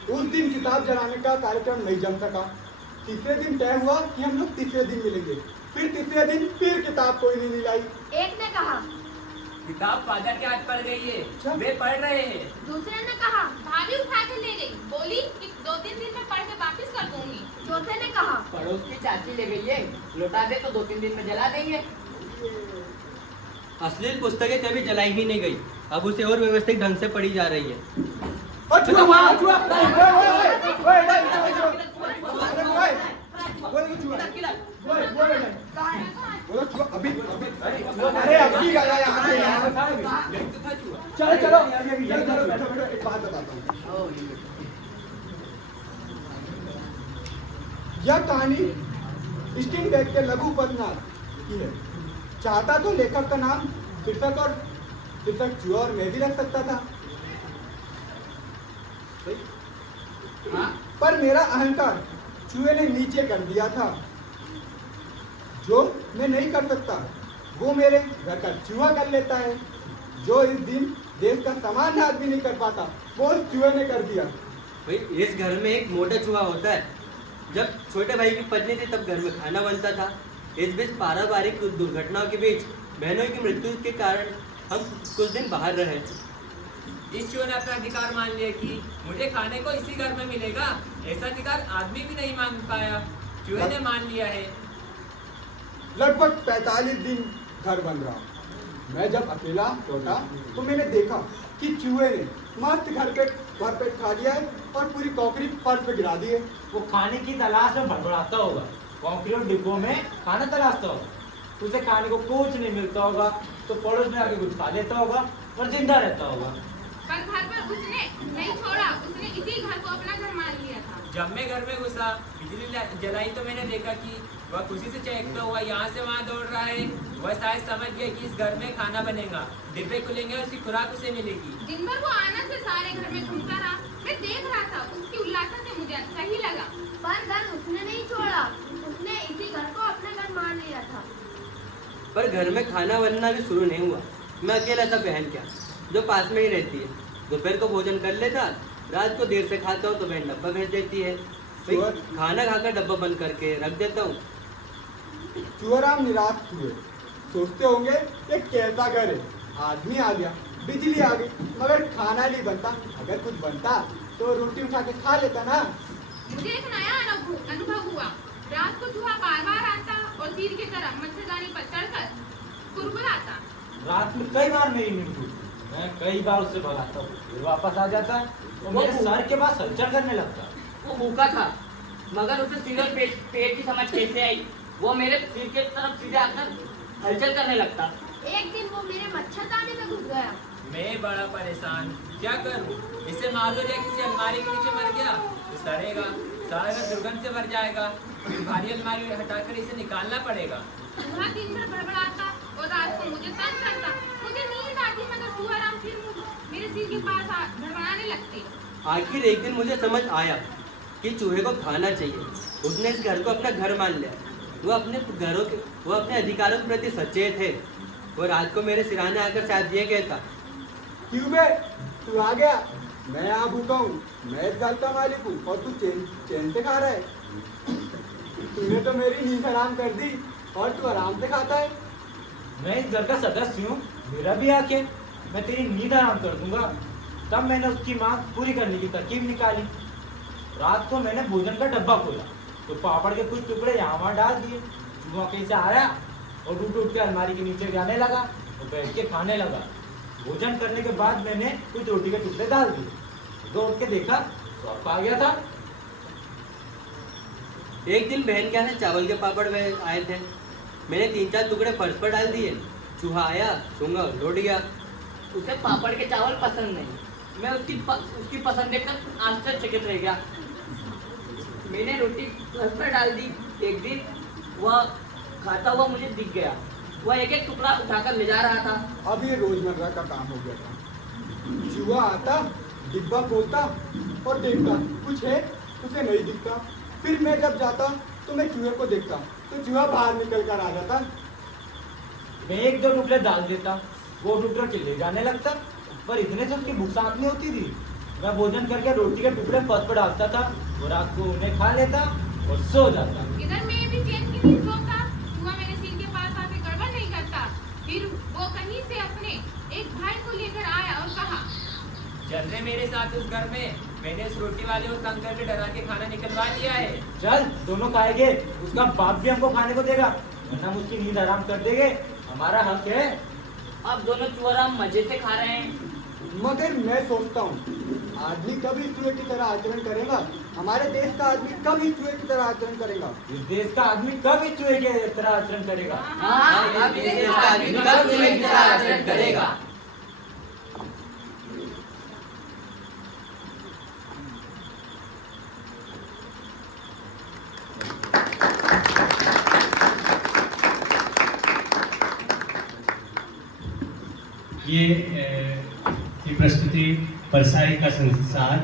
उस दिन किताब जलाने का कार्यक्रम नहीं जम सका। तीसरे दिन तय हुआ कि हम लोग तीसरे दिन मिलेंगे। फिर तीसरे दिन फिर किताब कोई नहीं लाई। एक ने कहा, किताब फादर के हाथ पड़ गई है, वे पढ़ रहे हैं। दूसरे ने कहा, भाभी उठा के ले गई, बोली कि 2-3 दिन में पढ़ के वापस कर दूंगी। चौथे ने कहा, पड़ोस की चाची ले गई है, लौटा दे तो 2-3 दिन में जला देंगे। अश्लील पुस्तकें कभी जलाई ही नहीं गई, अब उसे और व्यवस्थित ढंग से पढ़ी जा रही है। अभी अरे अभी गया यहाँ से। चलो चलो बैठो बैठो, एक बात बताता हूँ। यह कहानी स्टीनबेक के लघु उपन्यास की है। चाहता तो लेखक का नाम शीर्षक चूहा और मैं भी रख सकता था, पर मेरा अहंकार चूहे ने नीचे कर दिया था। जो मैं नहीं कर सकता वो मेरे घर का चूहा कर लेता है। जो इस दिन देश का सामान्य आदमी नहीं कर पाता वो उस चूहे ने कर दिया। भाई इस घर में एक मोटा चूहा होता है। जब छोटे भाई की पत्नी थी तब घर में खाना बनता था। इस बीच पारिवारिक दुर्घटनाओं के बीच बहनों की मृत्यु के कारण हम कुछ दिन बाहर रहे। इस चूहे ने अपना अधिकार मान लिया कि मुझे खाने को इसी घर में मिलेगा। ऐसा अधिकार आदमी भी नहीं मान पाया, चूहे ने मान लिया है। लगभग 45 दिन घर बन रहा। मैं जब अकेला लौटा तो मैंने देखा कि चूहे ने मस्त घर पे भरपेट खा लिया है और पूरी कॉकरी फर्श पे गिरा दी है। वो खाने की तलाश में भड़बड़ाता होगा, कॉन्क्रीट डिब्बों में खाना तलाशता होगा, उसे खाने को कुछ नहीं मिलता होगा तो पड़ोस में आके कुछ खा लेता होगा और जिंदा रहता होगा। पर घर पर उसने नहीं छोड़ा, उसने इसी घर को अपना घर मान लिया था। जब मैं घर में घुसा, बिजली जलाई तो मैंने देखा कि वह खुशी से चहकता हुआ यहाँ से वहाँ दौड़ रहा है। वह शायद समझ गया कि इस घर में खाना बनेगा, डिब्बे खुलेंगे और उसकी खुराक उसे मिलेगी। दिन भर वो आनंद से सारे घर में घूमता रहा। मैं देख रहा था, उसकी उल्लासा से मुझे अच्छा ही लगा। पर घर उसने नहीं छोड़ा, उसने इसी घर को अपने घर मान लिया था। पर घर में खाना बनना भी शुरू नहीं हुआ। मैं अकेला था बहन क्या, जो पास में ही रहती है। दोपहर को भोजन कर लेता, रात को देर से खाता हूँ तो बहन डब्बा भेज देती है। खाना खाकर डब्बा बंद करके रख देता हूँ। चूहराम निराश हुए, सोचते होंगे ये कैसा घर है। आदमी आ गया, बिजली आ गई, मगर खाना नहीं बनता। अगर कुछ बनता तो रोटी उठा के खा लेता ना। मुझे एक नया अनुभव हुआ। रात को चूहा बार-बार आता और तीर की तरह मच्छरदानी पर चढ़कर कुरकुराता। रात में कई बार मेरी नींद टूटी, मैं कई बार उससे भगाता हूँ, फिर वापस आ जाता है और मेरे सर के पास हलचल करने लगता। वो भूखा था, मगर उसे सीधे पेट की समझ कैसे आई। वो मेरे सिर के तरफ सीधे आकर हलचल करने लगता। एक दिन वो मेरे मच्छरदानी में घुस गया। मैं बड़ा परेशान, क्या करूं? इसे मार दो या किसी अलमारी के नीचे मर गया तो सड़ेगा, सारा घर दुर्गंध से भर जाएगा। फिर भारी अलमारी हटाकर इसे निकालना पड़ेगा। चूहा दिन भर बड़बड़ाता और रात को मुझे तंग करता। मुझे नींद आती मगर चूहाराम फिर मेरे सिर के पास बड़बड़ाने लगते। आखिर एक दिन मुझे समझ आया कि चूहे को खाना चाहिए। उसने इस घर को अपना घर मान लिया। वो अपने अधिकारों के प्रति सचेत है। वो रात को मेरे सिराने आकर शायद ये कहता, क्यों बे तू आ गया? मैं यहाँ भूखा हूँ, मैं इस घर का मालिक हूँ और तू चैन से खा रहा है। तूने तो मेरी नींद हराम कर दी और तू आराम से खाता है। मैं इस घर का सदस्य हूँ, मेरा भी हक है, मैं तेरी नींद आराम कर दूंगा। तब मैंने उसकी मांग पूरी करने की तरकीब निकाली। रात को मैंने भोजन का डब्बा खोला तो पापड़ के कुछ टुकड़े यहाँ वहाँ डाल दिए। वो कहीं से आया और उठ के अलमारी के नीचे जाने लगा और बैठ के खाने लगा। भोजन करने के बाद मैंने कुछ रोटी के टुकड़े डाल दिए। तो उठ के देखा सब आ गया था। एक दिन बहन के यहाँ से चावल के पापड़ आए थे। मैंने 3-4 टुकड़े फर्श पर डाल दिए। चूहा आया, सूंघा, लौट गया। उसे पापड़ के चावल पसंद नहीं। मैं उसकी पसंद देखकर आश्चर्यचकित रह गया। मैंने रोटी फर्श पर डाल दी। एक दिन वह खाता हुआ मुझे दिख गया। वह एक टुकड़ा उठाकर ले जा रहा था। अब ये रोजमर्रा का काम हो गया था। चूहा आता, डिब्बा खोलता और देखता कुछ है, उसे नहीं दिखता। फिर मैं जब जाता तो मैं चूहे को देखता तो चूहा बाहर निकल कर आ जाता। मैं 1-2 टुकड़े डाल देता, वो टुकड़ा के ले जाने लगता, पर इतने से उसकी भूख शांत नहीं होती थी। मैं भोजन करके रोटी के टुकड़े फर्श पर डालता था और रात को उन्हें खा लेता और सो जाता। इधर मैं भी चैन की नींद सोता, चूहा मेरे सीन के पास आके गड़बड़ नहीं करता। फिर वो कहीं से अपने एक भाई को लेकर आया और कहा, चल रहे मेरे साथ उस घर में, मैंने इस रोटी वाले को तंग करके डरा के खाना निकलवा लिया है। चल दोनों खाएंगे, उसका बाप भी हमको खाने को देगा, वरना हम उसकी नींद आराम कर देंगे। हमारा हक है। अब दोनों चूहा मजे से खा रहे हैं। मगर मैं सोचता हूँ आदमी कब इस चूहे की तरह आचरण करेगा? हमारे देश का आदमी कब इस चूहे की तरह आचरण करेगा? इस देश का आदमी कब इस चूहे की तरह आचरण करेगा? हाँ, इस देश का आदमी कब चूहे की तरह आचरण करेगा? ये प्रस्तुति परसाई का संसार,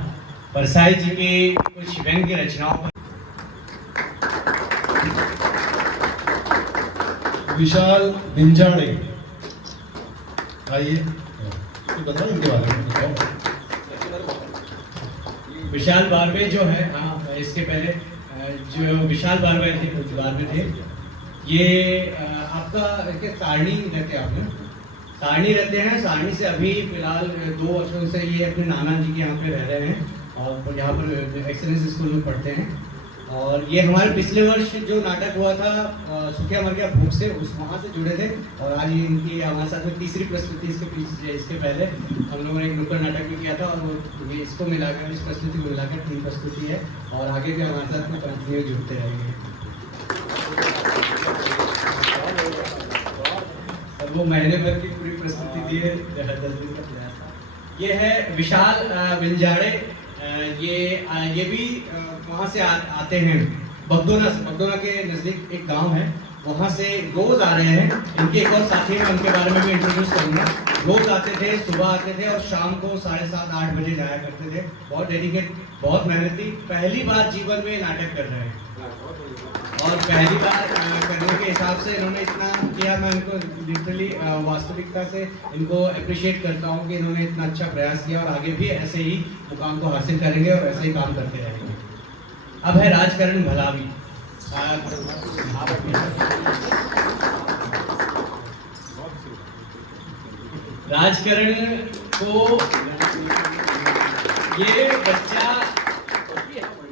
परसाई जी की कुछ व्यंग्य रचनाओं पर। विशाल बिंजाड़े, आइए बताओ इनके बारे में बताओ। विशाल बारवे जो है, हाँ इसके पहले जो विशाल बारवे थे, ये आपका सारणी रहते आपने सारणी रहते हैं। सारणी से अभी फिलहाल 2 वर्षों से ये अपने नाना जी के यहाँ पे रह रहे हैं और यहाँ पर एक्सीलेंस स्कूल में पढ़ते हैं। और ये हमारे पिछले वर्ष जो नाटक हुआ था सुखिया मर गया भूख से, उस वहाँ से जुड़े थे। और आज इनकी हमारे साथ में तीसरी प्रस्तुति। इसके पहले हम लोगों ने एक नुक्कड़ नाटक भी किया था और ये इसको मिलाकर, इस प्रस्तुति को मिलाकर 3 प्रस्तुति है और आगे भी हमारे साथ में कंटिन्यू जुड़ते रहेंगे। और वो महीने भर की पूरी प्रस्तुति दिए, 10 दिन का प्रयास था। ये है विशाल बिंजाड़े। ये भी वहाँ से आते हैं, बगदोना के नज़दीक एक गांव है, वहाँ से रोज आ रहे हैं। इनके एक और साथी हैं, उनके बारे में भी इंट्रोड्यूस करूँगा। रोज आते थे, सुबह आते थे और शाम को 7:30-8 बजे जाया करते थे। बहुत डेडिकेट, बहुत मेहनती। पहली बार जीवन में नाटक कर रहे हैं और पहली बार करने के हिसाब से इन्होंने इतना किया। मैं इनको लिटरली वास्तविकता से इनको अप्रिशिएट करता हूँ कि इन्होंने इतना अच्छा प्रयास किया और आगे भी ऐसे ही मुकाम को हासिल करेंगे और ऐसे ही काम करते रहेंगे। अब है राजकरण भलावी। राजकरण को ये बच्चा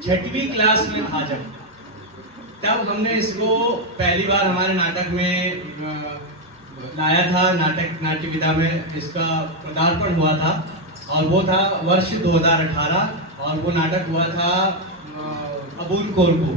6वीं क्लास में था तब हमने इसको पहली बार हमारे नाटक में लाया था। नाट्य विधा में इसका पदार्पण हुआ था और वो था वर्ष 2018 और वो नाटक हुआ था अबूल कोर को।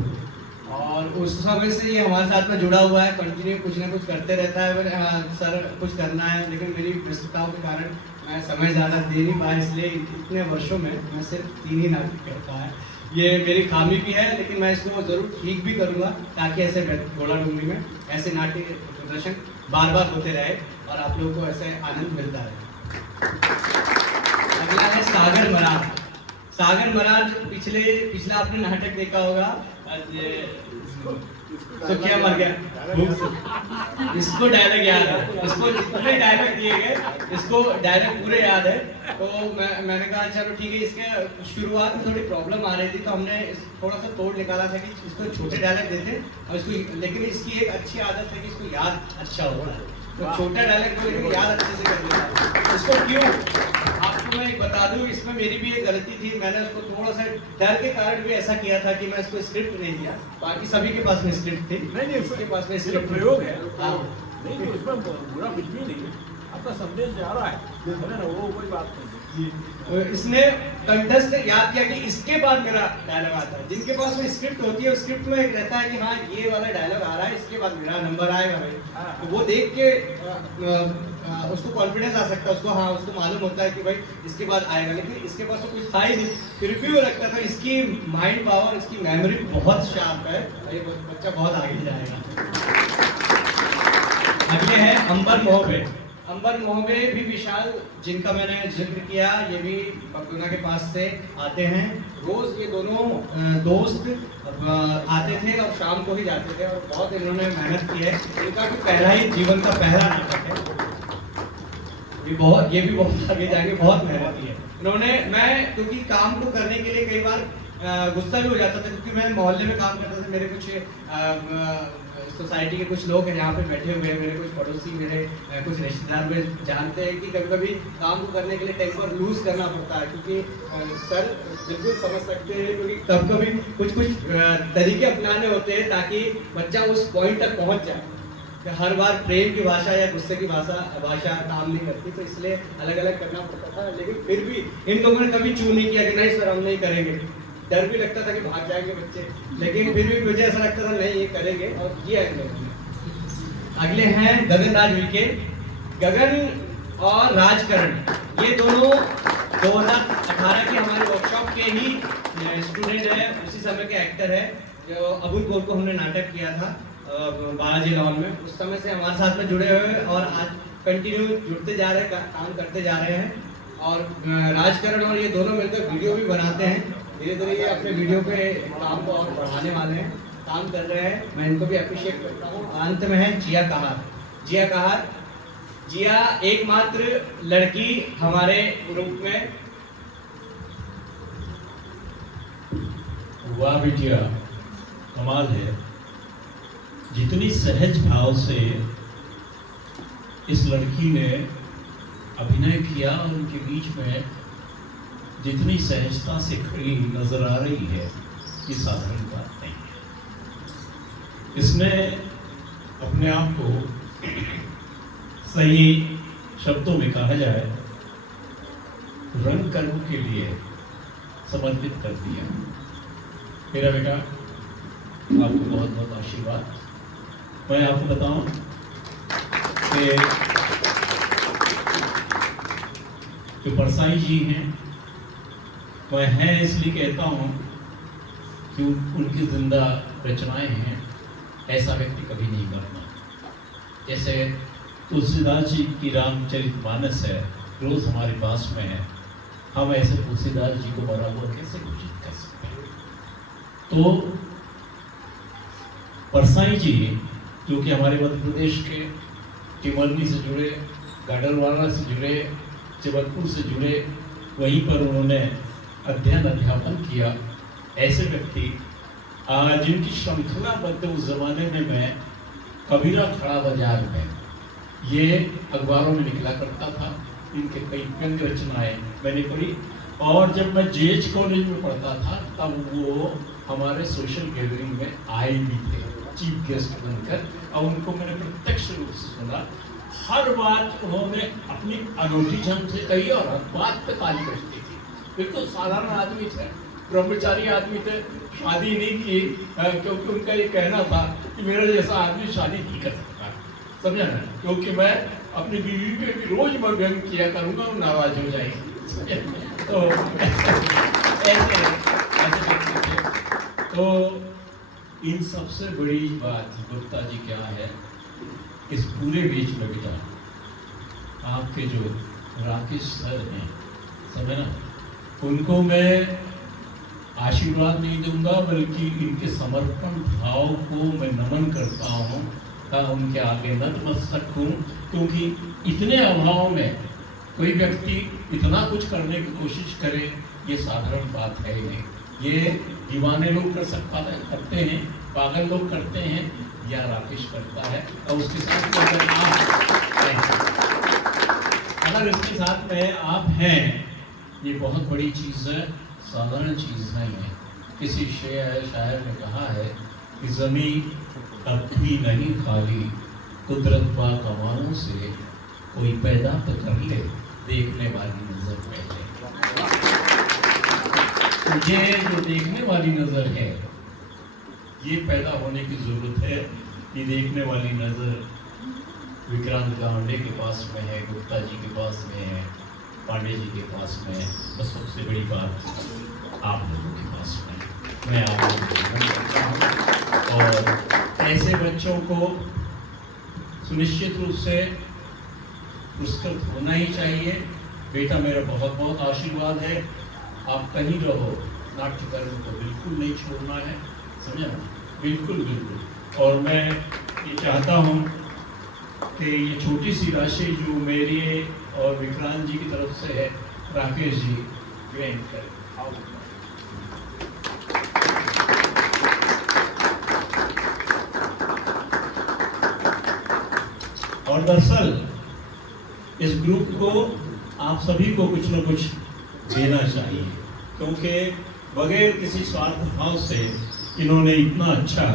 और उस समय से ये हमारे साथ में जुड़ा हुआ है, कंटिन्यू कुछ ना कुछ करते रहता है। सर कुछ करना है, लेकिन मेरी व्यस्तताओं के कारण मैं समय ज़्यादा दे नहीं पाया, इसलिए इतने वर्षों में मैं सिर्फ 3 ही नाटक करता है। ये मेरी खामी भी है, लेकिन मैं इसको ज़रूर ठीक भी करूँगा ताकि ऐसे घोड़ा डूंगरी में ऐसे नाट्य प्रदर्शन बार बार होते रहे और आप लोगों को ऐसे आनंद मिलता रहे। अगला है सागर मरार। सागर मरार जो पिछला आपने नाटक देखा होगा, सुखिया मर गया भूख से, इसको डायलॉग याद है, इसको जितने डायलॉग दिए गए इसको डायलॉग पूरे याद है। तो मैंने कहा चलो ठीक है। इसके शुरुआत में थोड़ी प्रॉब्लम आ रही थी तो हमने थोड़ा सा तोड़ निकाला था कि इसको छोटे डायलॉग देते और इसको, लेकिन इसकी एक अच्छी आदत है कि इसको याद अच्छा होगा। तो छोटा डायलॉग को लेकिन याद अच्छे से कर लेगा। इसको क्यों आपको मैं एक बता दूं, इसमें मेरी भी एक गलती थी। मैंने उसको थोड़ा सा डर के कारण भी ऐसा किया था कि मैं इसको स्क्रिप्ट नहीं दिया। बाकी सभी के पास में स्क्रिप्ट थी, नहीं इसके पास में ये स्क्रिप्ट प्रयोग है। हाँ। नहीं नहीं, उसमें बुरा कुछ भी नहीं है, आपका संदेश जा रहा है ना, वो कोई बात नहीं। तो इसने कंठस्थ याद किया कि इसके बाद मेरा डायलॉग आता है। जिनके पास में स्क्रिप्ट होती है, स्क्रिप्ट में एक रहता है कि हाँ ये वाला डायलॉग आ रहा है, इसके बाद मेरा नंबर आएगा भाई। तो वो देख के उसको कॉन्फिडेंस आ सकता है, उसको हाँ उसको मालूम होता है कि भाई इसके बाद आएगा। लेकिन इसके पास तो कुछ था ही नहीं, फिर भी वो लगता था। इसकी माइंड पावर, इसकी मेमोरी बहुत शार्प है, ये बच्चा बहुत आगे जाएगा। अगले हैं अंबर मोहबे। अंबर मोहबे भी विशाल, जिनका मैंने जिक्र किया, ये भी पगडुना के पास से आते हैं। रोज ये दोनों दोस्त आते थे और शाम को ही जाते थे, और बहुत इन्होंने मेहनत की है। इनका भी पहला ही जीवन का पहला नाटक है। ये भी बहुत आगे जाएंगे, बहुत मेहनत की है इन्होंने। मैं क्योंकि काम को करने के लिए कई बार गुस्सा भी हो जाता था, क्योंकि मैं मोहल्ले में काम करता था। मेरे कुछ सोसाइटी के कुछ लोग हैं यहाँ पे बैठे हुए हैं, मेरे कुछ पड़ोसी, मेरे कुछ रिश्तेदार में जानते हैं कि कभी कभी काम को करने के लिए टेम्पर लूज करना पड़ता है, क्योंकि सर बिल्कुल समझ सकते हैं, क्योंकि कभी कभी कुछ तरीके अपनाने होते हैं ताकि बच्चा उस पॉइंट तक पहुँच जाए। कि हर बार प्रेम की भाषा या गुस्से की भाषा काम नहीं करती, तो इसलिए अलग अलग करना पड़ता था। लेकिन फिर भी इन लोगों ने कभी चू नहीं किया कि नहीं सर हम नहीं करेंगे। डर भी लगता था कि भाग जाएंगे बच्चे, लेकिन फिर भी मुझे ऐसा लगता था नहीं ये करेंगे, और किया इन लोगों ने। अगले हैं गगन राज विके। गगन और राजकरण, ये दोनों 2018 की हमारे वर्कशॉप के ही स्टूडेंट है, उसी समय के एक्टर है। जो अबुल कोर को हमने नाटक किया था बालाजी लॉन में, उस समय से हमारे साथ में जुड़े हुए और आज कंटिन्यू जुड़ते जा रहे हैं, काम करते जा रहे हैं। और राजकरण और ये दोनों मिलकर वीडियो भी बनाते हैं। धीरे धीरे ये अपने वीडियो पे काम को और बढ़ाने वाले हैं, काम कर रहे हैं। मैं इनको भी अप्रिशिएट करता हूँ। अंत में है जिया कहार। जिया कहार, जिया एकमात्र लड़की हमारे ग्रुप में। वाह बिटिया, कमाल है। जितनी सहज भाव से इस लड़की ने अभिनय किया और उनके बीच में जितनी सहजता से खड़ी नजर आ रही है, ये साधारण बात नहीं है। इसने अपने आप को सही शब्दों में कहा जाए रंग कर्म के लिए समर्पित कर दिया। मेरा बेटा, आपको बहुत बहुत आशीर्वाद। मैं आपको बताऊं कि जो परसाई जी हैं, वह हैं इसलिए कहता हूँ कि उनकी जिंदा रचनाएं हैं। ऐसा व्यक्ति कभी नहीं बनना। जैसे तुलसीदास जी की रामचरितमानस है, रोज हमारे पास में है, हम ऐसे तुलसीदास जी को बराबर कैसे घोषित कर सकते हैं। तो परसाई जी, जो कि हमारे मध्य प्रदेश के टिमरनी से जुड़े, गाडरवाला से जुड़े, जबलपुर से जुड़े, वहीं पर उन्होंने अध्ययन अध्यापन किया। ऐसे व्यक्ति जिनकी श्रृंखलाबद्ध उस जमाने में मैं कबीरा खड़ा बाजार में, ये अखबारों में निकला करता था। इनके कई व्यंग रचनाएं मैंने पढ़ी। और जब मैं जेएच कॉलेज में पढ़ता था, तब वो हमारे सोशल गैदरिंग में आए भी थे चीफ गेस्ट बनकर, और उनको मैंने प्रत्यक्ष रूप से सुना। हर बात उन्होंने अपनी अनूठी ढंग से कही और हर बात पे ताली बजती थी। बिल्कुल साधारण आदमी थे, ब्रह्मचारी आदमी थे, शादी नहीं की, क्योंकि उनका ये कहना था कि मेरा जैसा आदमी शादी नहीं कर सकता, समझा ना, क्योंकि मैं अपनी बीवी पे भी रोज मैं व्यंग किया करूँगा, वो नाराज हो जाएगी। तो ऐसे तो इन सबसे बड़ी बात गुप्ता जी क्या है, इस पूरे बीच में बेटा आपके जो राकेश सर हैं, समझे ना, उनको मैं आशीर्वाद नहीं दूंगा, बल्कि इनके समर्पण भाव को मैं नमन करता हूँ, उनके आगे नतमस्तक हूँ। क्योंकि इतने अभाव में कोई व्यक्ति इतना कुछ करने की कोशिश करे, ये साधारण बात है ही नहीं। ये दीवाने लोग कर सकता है, करते हैं, पागल लोग करते हैं, या राकेश करता है। और उसके साथ अगर इसके साथ में आप हैं, ये बहुत बड़ी चीज़ है, साधारण चीज़ नहीं है। किसी शायर ने कहा है कि ज़मीन अब भी नहीं खाली, कुदरत बा कमालों से कोई पैदा तो कर ले, देखने वाली नजर पहले। ये जो देखने वाली नजर है, ये पैदा होने की जरूरत है। ये देखने वाली नजर विक्रांत गावंडे के पास में है, गुप्ता जी के पास में है, पांडे जी के पास में है, बस सबसे बड़ी बात आप लोगों के पास में है। मैं आप लोगों को नमन करता हूँ और ऐसे बच्चों को सुनिश्चित रूप से पुरस्कृत होना ही चाहिए। बेटा मेरा बहुत बहुत आशीर्वाद है, आप कहीं रहो नाट्यकर्म को बिल्कुल नहीं छोड़ना है, समझा ना? बिल्कुल बिल्कुल। और मैं ये चाहता हूँ कि ये छोटी सी राशि जो मेरी और विक्रांत जी की तरफ से है, राकेश जी ग्रहण करें। और दरअसल इस ग्रुप को आप सभी को कुछ न कुछ देना चाहिए, क्योंकि बगैर किसी स्वार्थ भाव से इन्होंने इतना अच्छा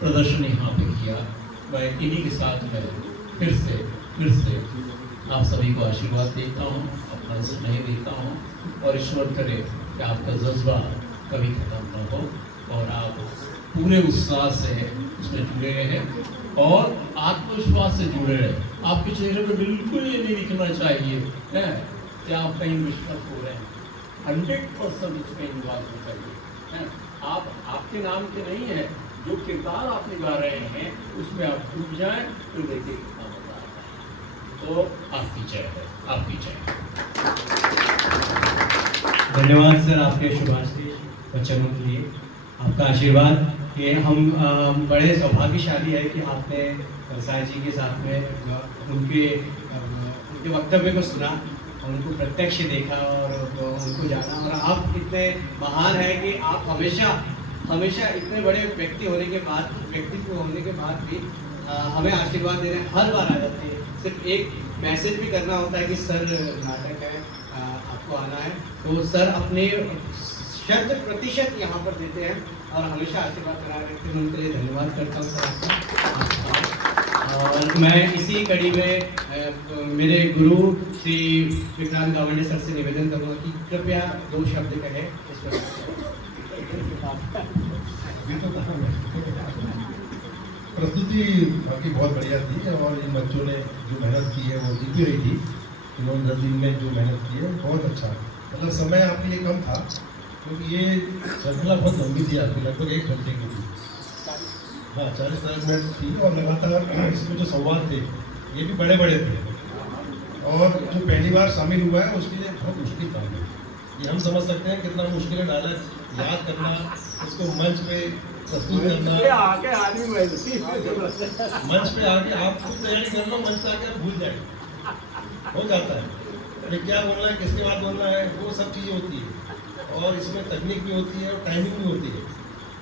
प्रदर्शन यहाँ पे किया। मैं इन्हीं के साथ में फिर से आप सभी को आशीर्वाद देता हूँ, अपना स्नेह देता हूँ और ईश्वर करे कि आपका जज्बा कभी खत्म न हो और आप पूरे उत्साह से उसमें जुड़े रहें और आत्मविश्वास से जुड़े रहे। आपके चेहरे पे बिल्कुल ये नहीं दिखना चाहिए है कि आप कहीं मिश्रत हो रहे हैं। 100% इसमें इन्वॉल्व हो चाहिए है। आप आपके नाम के नहीं है, जो किरदार आप निभा रहे हैं उसमें आप डूब जाएं तो देखिए कितना मजा आता है। तो आपकी जय है, आपकी जय। धन्यवाद सर आपके शुभाशीष वचनों के लिए, आपका आशीर्वाद। कि हम बड़े सौभाग्यशाली है कि आपने साई जी के साथ में उनके वक्तव्य को सुना और उनको प्रत्यक्ष देखा और उनको जाना। और आप इतने महान हैं कि आप हमेशा इतने बड़े व्यक्तित्व होने के बाद भी हमें आशीर्वाद देने हर बार आ जाते हैं। सिर्फ एक मैसेज भी करना होता है कि सर नाटक है, आपको आना है, तो सर अपने 100% यहाँ पर देते हैं और हमेशा आशीर्वाद करा रहे हैं। उनके लिए धन्यवाद करता हूँ सर। और मैं इसी कड़ी में मेरे गुरु श्री विक्रांत गावंडे सर से निवेदन करूँगा कि कृपया 2 शब्द कहें इस पर। प्रस्तुति बाकी बहुत बढ़िया थी और इन बच्चों ने जो मेहनत की है वो दिख भी रही थी। इन्होंने 10 दिन में जो मेहनत की है बहुत अच्छा, मतलब समय आपके लिए कम था क्योंकि ये श्रृंखला बहुत लंबी थी, आपकी लगभग 1 घंटे की थी। हाँ 40-40 मिनट थी और लगातार इसमें जो संवाद थे ये भी बड़े बड़े थे और जो पहली बार शामिल हुआ है उसके लिए बहुत मुश्किल काम है। ये हम समझ सकते हैं कितना मुश्किल है डायलॉग याद करना, उसको मंच पे प्रस्तुत करना। मंच पे आके आप खुद तैयारी कर लो, मंच पे आके आप भूल जाए, हो जाता है अरे क्या बोलना है, किसके बाद बोलना है, वो सब चीज़ें होती है। और इसमें तकनीक भी होती है और टाइमिंग भी होती है,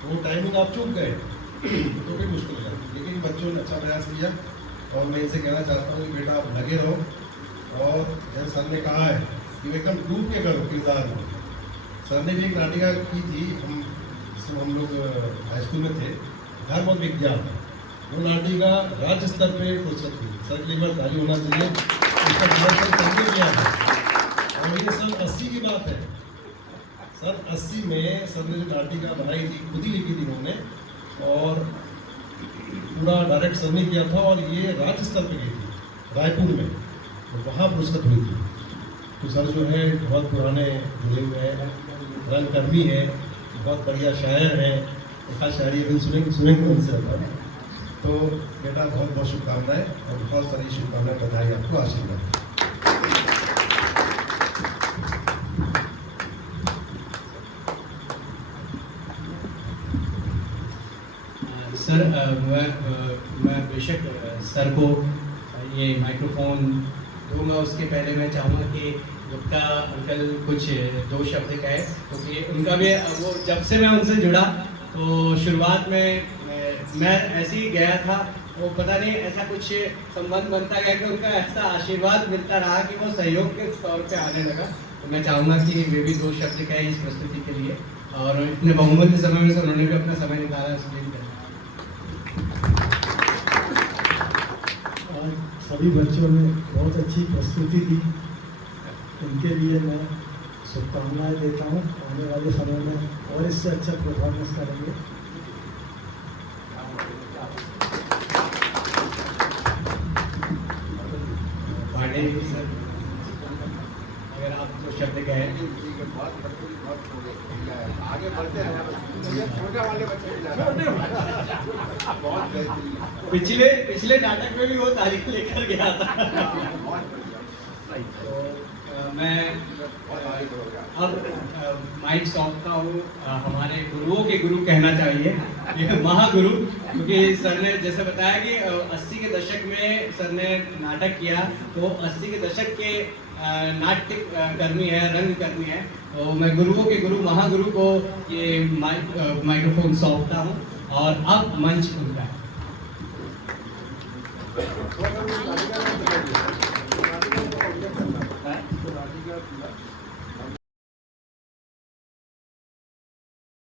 वो टाइमिंग आप चूक गए तो भी मुश्किल हो जाती है। लेकिन बच्चों ने अच्छा प्रयास किया और मैं इनसे कहना चाहता हूँ कि बेटा आप लगे रहो और जैसे सर ने कहा है कि एकदम डूब के करो किरदार में। सर ने भी एक नाटिका की थी, हम लोग हाई स्कूल में थे, धर्म और विज्ञान, वो नाटिका राज्य स्तर पे पुरस्कृत हुई। सर के लिए एक बार ताली होना चाहिए, उसका संजय किया था। और ये सन 80 की बात है, सन 80 में सर ने जो नाटिका बनाई थी खुद ही लिखी थी उन्होंने और पूरा डायरेक्ट सर ने किया था और ये राज्य स्तर पे गई थी रायपुर में, तो वहाँ पुरस्कृत हुई थी। तो सर जो है बहुत पुराने जुड़े हुए हैं, रंगकर्मी है, बहुत बढ़िया शायर हैं, एक शायरी अभी सुनेंगे उनसे बताओ। तो बेटा बहुत बहुत शुभकामनाएं और बहुत सारी शुभकामनाएं, बधाई आपको, आशीर्वाद। सर मैं बेशक सर को ये माइक्रोफोन दूंगा, उसके पहले मैं चाहूँगा कि गुप्ता अंकल कुछ 2 शब्द कहे, क्योंकि उनका भी वो जब से मैं उनसे जुड़ा तो शुरुआत में मैं ऐसे ही गया था, वो पता नहीं ऐसा कुछ संबंध बनता गया कि उनका ऐसा आशीर्वाद मिलता रहा कि वो सहयोग के तौर पे आने लगा। तो मैं चाहूँगा कि वे भी 2 शब्द कहें इस प्रस्तुति के लिए, और इतने बहुमूल्य समय में से उन्होंने भी अपना समय निकाला इसलिए भी धन्यवाद। और सभी बच्चों ने बहुत अच्छी प्रस्तुति दी, उनके लिए मैं शुभकामनाएं देता हूँ। आने वाले समय में और इससे अच्छा परफॉर्मेंस करेंगे। पांडे जी सर, अगर आप 2 शब्द कहें। आगे बढ़ते हैं, छोटे वाले बच्चे पिछले नाटक में भी वो तारीख लेकर गया था। तो मैं अब माइक सौंपता हूँ हमारे गुरुओं के गुरु कहना चाहिए, ये महागुरु, क्योंकि सर ने जैसे बताया कि 80 के दशक में सर ने नाटक किया, तो 80 के दशक के नाट्य कर्मी है, रंग कर्मी है। तो मैं गुरुओं के गुरु महागुरु को ये माइक्रोफोन सौंपता हूँ और अब मंच उनका है।